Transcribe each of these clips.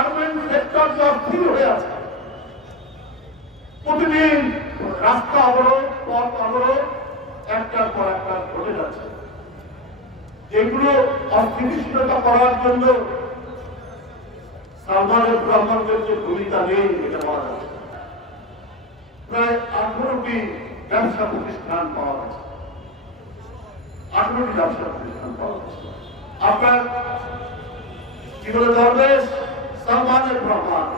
Garment sector যে অস্থির হয়ে আছে, প্রতিদিন রাস্তা অবরোধ, পথ অবরোধ একটার পর একটা ঘটে যাচ্ছে। এগুলো অস্থিতিশীলতা করার জন্য সালমানের ব্রাহ্মণদের যে ভূমিকা নেই এটা বলা যাচ্ছে। প্রায় 18টি ব্যবসা প্রতিষ্ঠান পাওয়া গেছে, 18টি ব্যবসা প্রতিষ্ঠান পাওয়া গেছে। আপনার কি বলে দরবেশ সালমানের ব্রাহ্মণ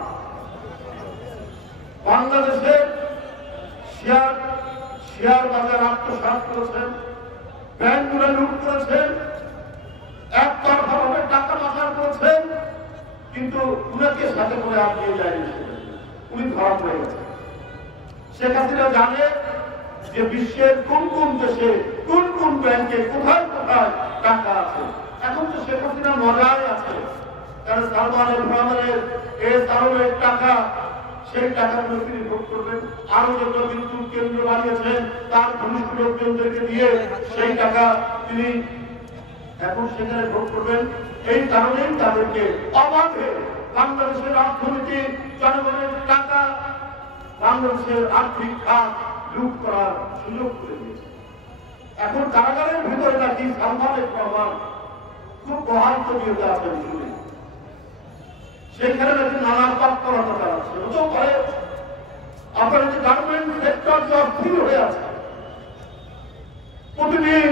বাংলাদেশের শেয়ার বাজার আত্মসাৎ করেছেন, ব্যাংকগুলো লুট করেছেন, একতরফাভাবে টাকা পাচার করেছেন, কিন্তু উনাকে সাথে করে আর দিয়ে যায়নি, উনি ধরা পড়ে গেছেন। শেখ হাসিনা জানে যে বিশ্বের কোন কোন দেশে কোন কোন ব্যাংকে কোথায় কোথায় টাকা আছে। এখন তো শেখ হাসিনা মজায় আছে, কারণ সালমানের ব্রাহ্মণের টাকা, সেই টাকাগুলো তিনি ভোগ করবেন। আরো যত বিদ্যুৎ কেন্দ্র বানিয়েছেন তার ঘনিষ্ঠ লোকজনদেরকে দিয়ে সেই টাকা তিনি এখন সেখানে ভোগ করবেন। এই কারণেই তাদেরকে অবাধে বাংলাদেশের অর্থনীতি, জনগণের টাকা, বাংলাদেশের আর্থিক খাত লুট করার সুযোগ করে দিয়েছে। এখন কারাগারের ভিতরে নাকি সালমানের প্রমাণ খুব বহান্তরীয়তা আছেন, শুনে সেখানে নাকি নানা তৎপরতা চালাচ্ছে। হতেও পারে আপনার যে গার্মেন্ট সেক্টর যে অস্থির হয়ে আছে, প্রতিদিন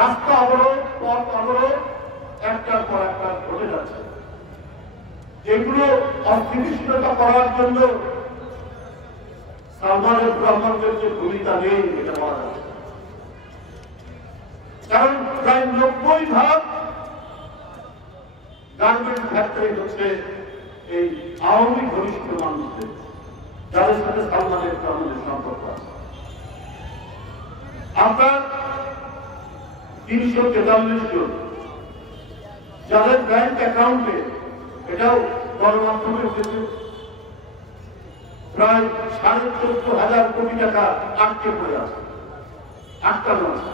রাস্তা অবরোধ, পথ অবরোধ একটার পর একটা ঘটে যাচ্ছে। এগুলো অস্থিতিশীলতা করার জন্য সালমানের ব্রাহ্মণদের যে ভূমিকা নেই এটা বলা যাচ্ছে। কারণ প্রায় 90% গার্মেন্ট ফ্যাক্টরি হচ্ছে এই আওয়ামী ঘনিষ্ঠ মানুষদের, যাদের সাথে সালমানের ব্রাহ্মণের সম্পর্ক আছে। আপনার 343 জন যাদের ব্যাংক অ্যাকাউন্টে, এটাও গণমাধ্যমের ক্ষেত্রে প্রায় 14,500 কোটি টাকা আটকে পড়ে আছে, আটকানো আছে।